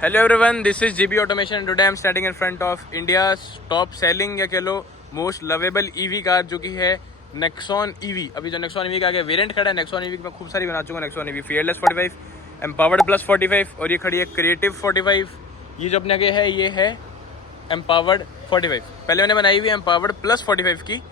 Hello everyone, this is GB Automation. Today I am standing in front of India's top selling या कह लो most lovable EV car जो कि है Nexon EV। अभी जो Nexon EV का आगे वेरिएंट खड़ा है Nexon EV की मैं खूब सारी बना चुका हूँ। Nexon EV Fearless 45, Empowered Plus 45 और ये खड़ी है Creative 45। ये जो अपने आगे है ये है Empowered 45। पहले मैंने बनाई हुई है Empowered Plus 45 की।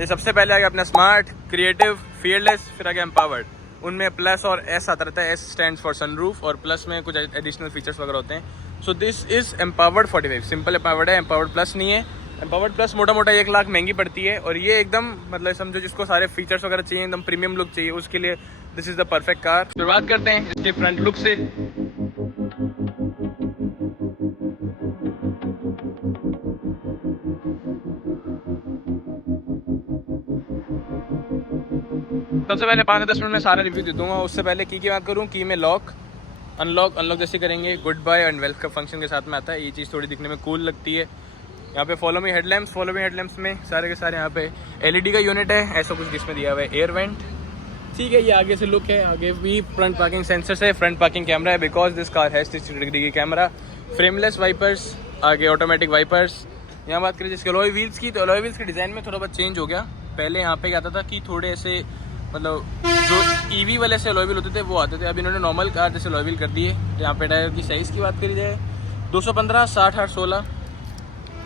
ये सबसे पहले आ गया अपना स्मार्ट, क्रिएटिव, फियरलेस, फिर आ गया एम्पावर्ड। उनमें प्लस और एस आता रहता है। एस स्टैंड्स फॉर सनरूफ और प्लस में कुछ एडिशनल फीचर्स वगैरह होते हैं। So this is empowered 45। Simple empowered है, एम्पावर्ड प्लस नहीं है। एम्पावर्ड प्लस मोटा मोटा 1 लाख महंगी पड़ती है और ये एकदम मतलब समझो जिसको सारे फीचर्स वगैरह चाहिए, एकदम प्रीमियम लुक चाहिए, उसके लिए this is the perfect car. शुरुआत करते हैं इसके फ्रंट लुक से। सबसे पहले 5 से 10 मिनट में सारा रिव्यू दे दूंगा। उससे पहले की बात करूँ, की में लॉक अनलॉक जैसे करेंगे goodbye and welcome function के साथ में आता है। ये चीज़ थोड़ी दिखने में कूल लगती है। यहाँ पे फॉलो मी हेडलैम्प्स में सारे के सारे यहाँ पे LED का यूनिट है, ऐसा कुछ जिसमें दिया हुआ है एयर वेंट। ठीक है, ये आगे से लुक है। आगे भी फ्रंट पार्किंग सेंसर है, फ्रंट पार्किंग कैमरा है because this car has 360 degree की कैमरा। फ्रेमलेस वाइपर्स, आगे ऑटोमेटिक वाइपर्स। यहाँ बात करें जिसके अलॉय व्हील्स की, तो अलॉय व्हील्स के डिज़ाइन में थोड़ा बहुत चेंज हो गया। पहले यहाँ पे क्या आता था कि थोड़े ऐसे मतलब जो EV वाले से अलॉय व्हील होते थे वो आते थे। अब इन्होंने नॉर्मल कार जैसे अलॉय व्हील कर दिए। यहाँ पे टायर की साइज़ की बात करी जाए 215, 60, 8, 16।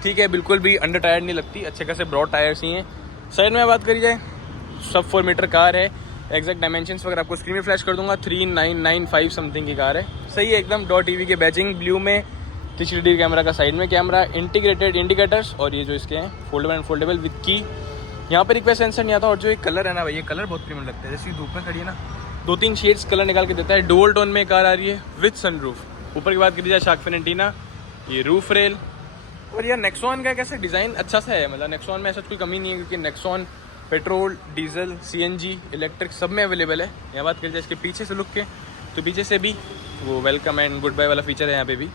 ठीक है, बिल्कुल भी अंडर टायर नहीं लगती, अच्छे खासे ब्रॉड टायर्स ही हैं। साइड में बात करी जाए सब 4 मीटर कार है। एग्जैक्ट डायमेंशंस वगैरह आपको स्क्रीन में फ्लैश कर दूंगा। 3995 समथिंग की कार है, सही है एकदम। .EV के बैजिंग ब्लू में, 360 डिग्री कैमरा का साइड में कैमरा, इंटीग्रेटेड इंडिकेटर्स और ये जो इसके हैं फोल्डेबल एंड फोल्डेबल विद की। यहाँ पर रिक्वेस्ट सेंसर नहीं आता। और जो एक कलर है ना भाई, ये कलर बहुत प्रीमियम लगता है। जैसे धूप में खड़ी है ना, 2-3 शेड्स कलर निकाल के देता है। डुअल टोन में कार आ रही है विद सनरूफ। ऊपर की बात करी जाए शार्क फिन एंटीना, ये रूफ रेल। और यार नेक्सॉन का कैसे डिज़ाइन अच्छा सा है, मतलब नेक्सॉन में ऐसा कोई कमी नहीं है क्योंकि Nexon petrol, diesel, CNG, electric सब में अवेलेबल है। यहाँ बात करी जाए इसके पीछे से लुक के, तो पीछे से भी वो वेलकम एंड गुड बाय वाला फीचर है यहाँ पे भी।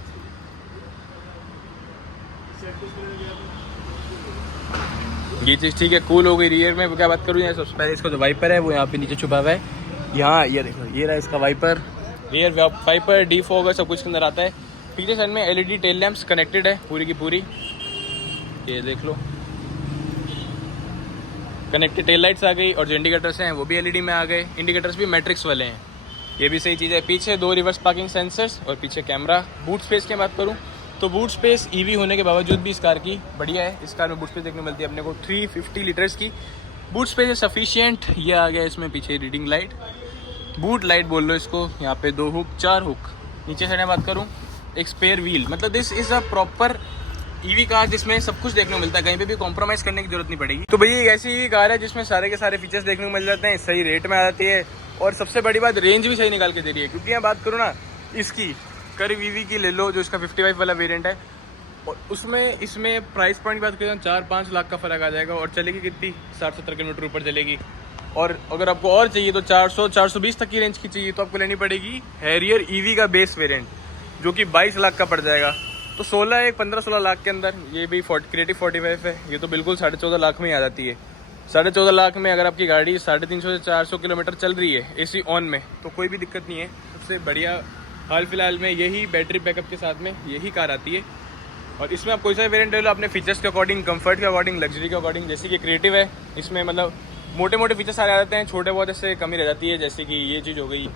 ये चीज़ ठीक है, कूल हो गई। रियर में क्या बात करूँ, यहाँ सबसे पहले इसका जो वाइपर है वो यहाँ पे नीचे छुपा हुआ है। यहाँ ये देखो, ये रहा इसका वाइपर, रियर वाइपर, डिफॉगर सब कुछ के अंदर आता है। पीछे साइड में LED टेल लैंप्स कनेक्टेड है पूरी की पूरी, ये देख लो। कनेक्टेड टेल लाइट्स आ गई और जो इंडिकेटर्स हैं वो भी LED में आ गए। इंडिकेटर्स भी मैट्रिक्स वाले हैं, ये भी सही चीज़ है। पीछे 2 रिवर्स पार्किंग सेंसर्स और पीछे कैमरा। बूट स्पेस की बात करूँ तो बूट स्पेस EV होने के बावजूद भी इस कार की बढ़िया है। इस कार में बूट स्पेस देखने को मिलती है अपने को 350 लीटर्स की बूट स्पेस है, सफिशिएंट। ये आ गया इसमें पीछे रीडिंग लाइट, बूट लाइट बोल लो इसको। यहाँ पे 2 हुक, 4 हुक। नीचे साइड में बात करूँ, एक स्पेयर व्हील। मतलब this is a proper EV car जिसमें सब कुछ देखने को मिलता है, कहीं पे भी कॉम्प्रोमाइज़ करने की जरूरत नहीं पड़ेगी। तो भैया एक ऐसी EV कार है जिसमें सारे के सारे फीचर्स देखने को मिल जाते हैं, सही रेट में आ जाती है और सबसे बड़ी बात रेंज भी सही निकाल के दे रही है। क्योंकि यहाँ बात करूँ ना इसकी, करीब EV की ले लो जो इसका 55 वाला वेरिएंट है, और उसमें इसमें प्राइस पॉइंट की बात करें 4-5 लाख का फ़र्क आ जाएगा। और चलेगी कितनी, 60-70 किलोमीटर ऊपर चलेगी। और अगर आपको और चाहिए तो 400-420 तक की रेंज की चाहिए तो आपको लेनी पड़ेगी हैरियर EV का बेस वेरिएंट जो कि 22 लाख का पड़ जाएगा। तो 15-16 लाख के अंदर ये भी क्रिएटिव 45 है। ये तो बिल्कुल 14.5 लाख में ही आ जाती है। 14.5 लाख में अगर आपकी गाड़ी 350 से 400 किलोमीटर चल रही है AC ऑन में तो कोई भी दिक्कत नहीं है। सबसे बढ़िया हाल फिलहाल में यही बैटरी बैकअप के साथ में यही कार आती है। और इसमें आप कोई सा वेरिएंट ले लो अपने फीचर्स के अकॉर्डिंग, कंफर्ट के अकॉर्डिंग, लग्जरी के अकॉर्डिंग। जैसे कि क्रिएटिव है, इसमें मतलब मोटे मोटे फीचर्स आ जाते हैं, छोटे बहुत ऐसे कमी रह जाती है। जैसे कि ये चीज़ हो गई,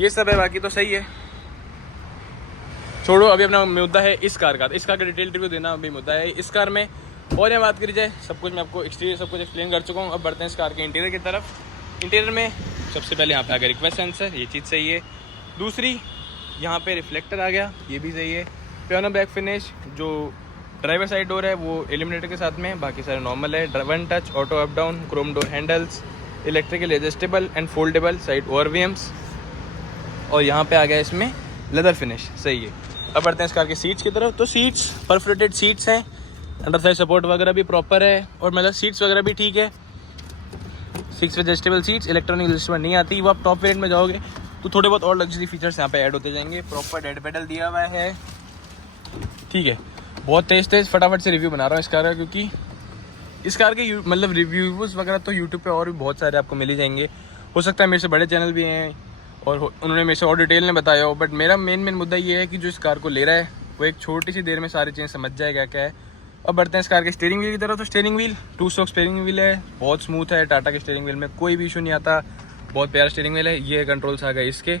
ये सब है, बाकी तो सही है। छोड़ो, अभी अपना मुद्दा है इस कार का। इस कार का डिटेल रिव्यू देना अभी मुद्दा है इस कार में। और यहाँ बात करी जाए सब कुछ मैं आपको एक्सटीरियर सब कुछ एक्सप्लेन कर चुका हूँ। अब बढ़ते हैं इस कार के इंटीरियर की तरफ। इंटीरियर में सबसे पहले यहाँ पे आ गया रिक्वेस्ट सेंसर, ये चीज़ सही है। दूसरी यहाँ पे रिफ्लेक्टर आ गया, ये भी सही है। पियानो बैक फिनिश, जो ड्राइवर साइड डोर है वो एलिमिनेटर के साथ में, बाकी सारे नॉर्मल है। 1 touch, auto up down, Chrome door handles, electrical adjustable and foldable side ORVMs। और यहाँ पे आ गया इसमें लेदर फिनिश, सही है। अब बढ़ते हैं इस कार की सीट्स की तरफ। तो सीट्स परफोरेटेड सीट्स हैं, अंडर साइड सपोर्ट वगैरह भी प्रॉपर है और मतलब सीट्स वगैरह भी ठीक है। 6 एडजस्टेबल सीट्स, इलेक्ट्रॉनिक एडजस्टमेंट नहीं आती। वो आप टॉप वेरिएंट में जाओगे तो थोड़े बहुत और लग्जरी फीचर्स यहाँ पे ऐड होते जाएंगे। प्रॉपर डेड पेडल दिया हुआ है, ठीक है। बहुत तेज फटाफट से रिव्यू बना रहा हूँ इस कार का, क्योंकि इस कार के मतलब रिव्यूज़ वगैरह तो यूट्यूब पे और भी बहुत सारे आपको मिल ही जाएंगे। हो सकता है मेरे से बड़े चैनल भी हैं और उन्होंने मेरे से और डिटेल में बताया हो। बट मेरा मेन मुद्दा ये है कि जो इस कार को ले रहा है वो एक छोटी सी देर में सारी चीज़ें समझ जाएगा क्या है। अब बढ़ते हैं इस कार के स्टीयरिंग व्हील की तरफ। तो steering wheel 2 stroke steering wheel है, बहुत स्मूथ है। टाटा के स्टीयरिंग व्हील में कोई भी इशू नहीं आता, बहुत प्यारा स्टीयरिंग व्हील है। ये कंट्रोल्स आ गए इसके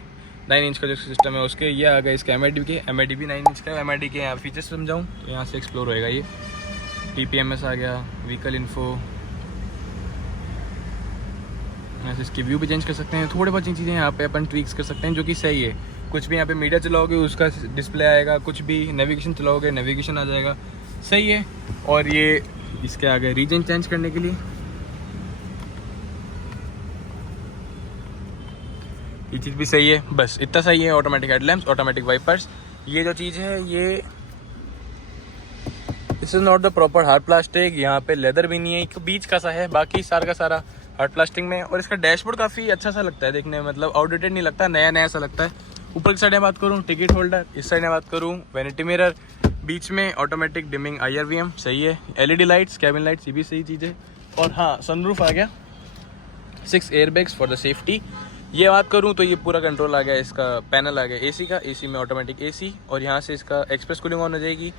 9 इंच का जो सिस्टम है उसके। ये आ गए इसके MID के, MID भी 9 इंच का है। MID के यहाँ फीचर्स समझाऊँ तो यहाँ से एक्सप्लोर होएगा। ये TPMS आ गया, व्हीकल इन्फो, यहाँ से इसकी व्यू भी चेंज कर सकते हैं। थोड़े बहुत चीज़ें यहाँ पे अपन ट्वीक्स कर सकते हैं जो कि सही है। कुछ भी यहाँ पे मीडिया चलाओगे उसका डिस्प्ले आएगा, कुछ भी नेविगेशन चलाओगे नेविगेशन आ जाएगा, सही है। और ये इसके आगे रीजन चेंज करने के लिए ये चीज़ भी सही है, बस इतना सही है। ऑटोमेटिक हेडलैम्प्स, ऑटोमेटिक वाइपर्स, ये जो चीज़ है ये this is not the proper hard plastic. यहाँ पे लेदर भी नहीं है, एक बीच का सा है, बाकी सारा का सारा हार्ड प्लास्टिक में। और इसका डैशबोर्ड काफ़ी अच्छा सा लगता है देखने में, मतलब आउटडेटेड नहीं लगता, नया नया सा लगता है। ऊपर की साइड में बात करूँ टिकट होल्डर, इस साइड में बात करूँ वैनिटी मिरर, बीच में ऑटोमेटिक डिमिंग IRVM सही है। LED लाइट्स, कैबिन लाइट्स, ये भी सही चीज़ है। और हाँ, सनरूफ आ गया, 6 एयरबैग्स फॉर द सेफ्टी। ये बात करूँ तो ये पूरा कंट्रोल आ गया, इसका पैनल आ गया AC का, AC में ऑटोमेटिक AC। और यहाँ से इसका एक्सप्रेस कूलिंग ऑन हो जाएगी।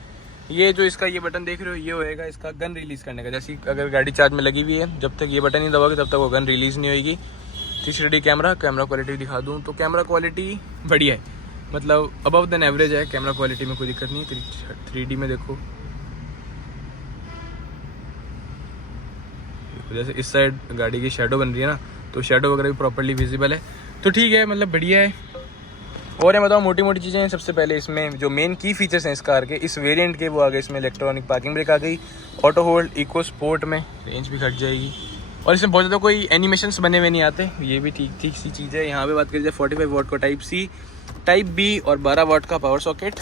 ये जो इसका ये बटन देख रहे हो ये होएगा इसका गन रिलीज़ करने का। जैसे अगर गाड़ी चार्ज में लगी हुई है, जब तक ये बटन नहीं दबाओगे तब तक वो गन रिलीज़ नहीं होगी। 3D कैमरा क्वालिटी दिखा दूँ तो कैमरा क्वालिटी बढ़िया है, मतलब अबव देन एवरेज है। कैमरा क्वालिटी में कोई दिक्कत नहीं है। 3D में देखो, जैसे इस साइड गाड़ी की शेडो बन रही है ना, तो शेडो वगैरह भी प्रॉपर्ली विजिबल है, तो ठीक है, मतलब बढ़िया है। और मैं बताऊँ मोटी मोटी चीज़ें हैं। सबसे पहले इसमें जो मेन की फीचर्स हैं इस कार के, इस वेरिएंट के, वो आ गए। इसमें इलेक्ट्रॉनिक पार्किंग ब्रेक आ गई, ऑटो होल्ड, इको स्पोर्ट में रेंज भी घट जाएगी। और इसमें बहुत ज़्यादा कोई एनिमेशंस बने हुए नहीं आते, ये भी ठीक सी चीज़ है। यहाँ पे बात करिए 45 वाट का टाइप C, टाइप B और 12 वाट का पावर सॉकेट।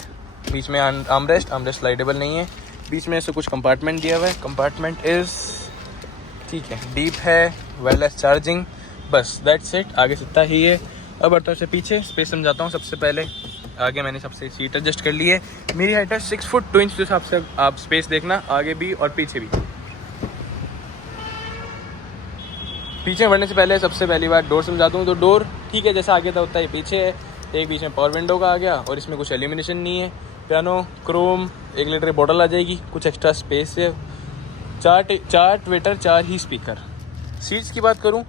बीच में आर्मरेस्ट स्लाइडेबल नहीं है। बीच में ऐसे कुछ कंपार्टमेंट दिया हुआ है, कंपार्टमेंट इज़ ठीक है, डीप है, वायरलेस चार्जिंग, बस दैट्स इट। आगे से इतना ही है। अब बढ़ता से पीछे स्पेस समझाता हूँ। सबसे पहले आगे मैंने सबसे सीट एडजस्ट कर ली है। मेरी हाइट है 6 फुट 2 इंच, के हिसाब से आप स्पेस देखना आगे भी और पीछे भी। पीछे बढ़ने से पहले सबसे पहली बार डोर समझाता हूँ। तो डोर ठीक है, जैसा आगे था उतना ही पीछे है। एक बीच में पावर विंडो का आ गया और इसमें कुछ एल्यूमिनेशन नहीं है। पियानो, क्रोम, 1 लीटर की बोतल आ जाएगी, कुछ एक्स्ट्रा स्पेस है। 4 ट्विटर, 4 ही स्पीकर। सीट्स की बात करूँ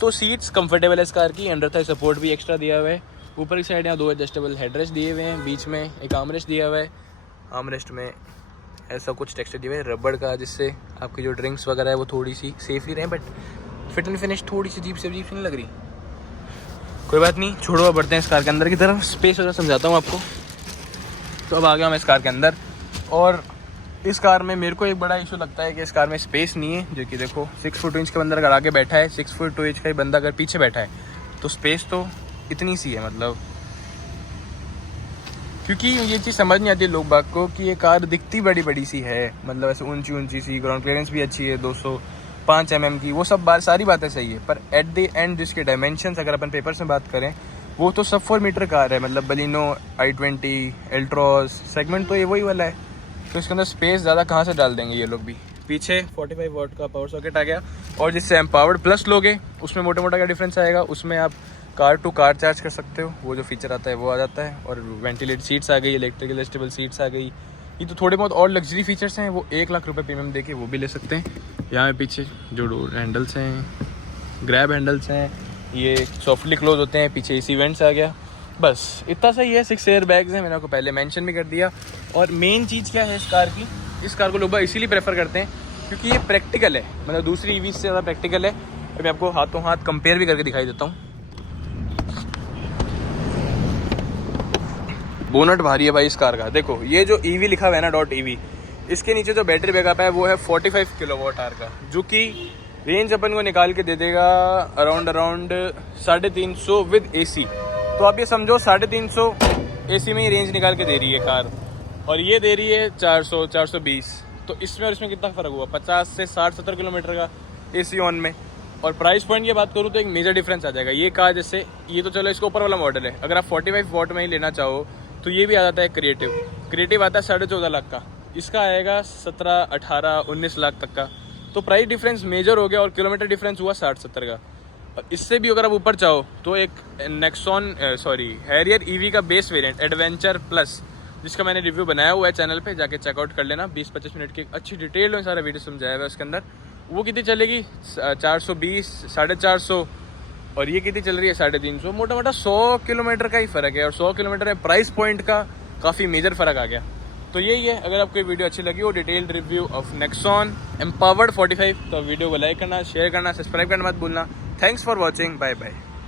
तो सीट्स कंफर्टेबल है इस कार की, अंडर थाई सपोर्ट भी एक्स्ट्रा दिया हुआ है। ऊपर की साइड यहाँ 2 एडजस्टेबल हेडरेस्ट दिए हुए हैं, बीच में एक आर्मरेस्ट दिया हुआ है। आर्मरेस्ट में ऐसा कुछ टेक्सचर दिया हुआ है रबड़ का, जिससे आपकी जो ड्रिंक्स वगैरह है वो थोड़ी सी सेफ ही रहें। बट फिट एंड फिनिश थोड़ी सी अजीब सी नहीं लग रही, कोई बात नहीं, छोड़ो। अब बढ़ते हैं इस कार के अंदर की तरफ। स्पेस वगैरह समझाता हूँ आपको। तो अब आ गया मैं इस कार के अंदर, और इस कार में मेरे को एक बड़ा इशू लगता है कि इस कार में स्पेस नहीं है। जो कि देखो 6 फुट 2 इंच का बंदा अगर आगे बैठा है, 6 फुट 2 इंच का ही बंदा अगर पीछे बैठा है, तो स्पेस तो इतनी सी है, मतलब क्योंकि ये चीज़ समझ नहीं आती है लोग बाग को कि ये कार दिखती बड़ी बड़ी सी है, मतलब ऐसे ऊंची सी, ग्राउंड क्लियरेंस भी अच्छी है 205 mm की, वो सब सारी बातें सही है। पर एट द एंड जिसके डायमेंशंस अगर अपन पेपर्स में बात करें, वो तो सब 4 मीटर कार है। मतलब बलिनो, i20, एल्ट्रॉस सेगमेंट तो ये वही वाला है, तो इसके अंदर स्पेस ज़्यादा कहाँ से डाल देंगे ये लोग भी। पीछे 45 वाट का पावर सॉकेट आ गया, और जिससे एम्पावर्ड प्लस लोगे उसमें मोटा क्या डिफरेंस आएगा, उसमें आप कार टू कार चार्ज कर सकते हो, वो जो फीचर आता है वो आ जाता है। और वेंटिलेटेड सीट्स आ गई, इलेक्ट्रिकल एडजस्टेबल सीट्स आ गई। ये तो थोड़े बहुत और लग्जरी फीचर्स हैं, वो 1 लाख रुपये प्रीमियम देके वो भी ले सकते हैं। यहाँ पे पीछे जो डोर हैंडल्स हैं, ग्रैब हैंडल्स हैं, ये सॉफ्टली क्लोज होते हैं। पीछे AC वेंट्स आ गया, बस इतना सही है। 6 एयर बैग्स हैं, मैंने आपको पहले मेंशन भी कर दिया। और मेन चीज़ क्या है इस कार की, इस कार को लोग इसीलिए प्रेफर करते हैं क्योंकि ये प्रैक्टिकल है, मतलब दूसरी EV से ज़्यादा प्रैक्टिकल है। मैं आपको हाथों हाथ कंपेयर भी करके दिखाई देता हूँ। बोनट भारी है भाई इस कार का, देखो ये जो EV लिखा हुआ है ना .EV, इसके नीचे जो बैटरी बैकअप है वो है 45 किलोवाट आवर का, जो कि रेंज अपन को निकाल के दे देगा अराउंड 350 विद AC। तो आप ये समझो 350 AC में ही रेंज निकाल के दे रही है कार, और ये दे रही है 400-420। तो इसमें और इसमें कितना फ़र्क हुआ, 50 से 60-70 किलोमीटर का AC ऑन में। और प्राइस पॉइंट की बात करूँ तो एक मेजर डिफरेंस आ जाएगा। ये कार जैसे ये तो चलो इसको ऊपर वाला मॉडल है, अगर आप 45 वाट में ही लेना चाहो तो ये भी आ जाता है क्रिएटिव आता है 14.5 लाख का, इसका आएगा 17, 18, 19 लाख तक का। तो प्राइस डिफरेंस मेजर हो गया, और किलोमीटर डिफरेंस हुआ 60-70 का। इससे भी अगर आप ऊपर चाहो तो एक नेक्सॉन हैरियर ईवी का बेस वेरिएंट एडवेंचर प्लस, जिसका मैंने रिव्यू बनाया हुआ है चैनल पे, जाके चेकआउट कर लेना। 20-25 मिनट की अच्छी डिटेल में सारा वीडियो समझाया हुआ है उसके अंदर। वो कितनी चलेगी 420, 450, और ये कितनी चल रही है 350। मोटा मोटा 100 किलोमीटर का ही फ़र्क है, और 100 किलोमीटर में प्राइस पॉइंट का काफ़ी मेजर फ़र्क आ गया। तो यही है, अगर आपको ये वीडियो अच्छी लगी हो detailed review of Nexon empowered 45, तो वीडियो को लाइक करना, शेयर करना, सब्सक्राइब करना मत भूलना। Thanks for watching, bye bye.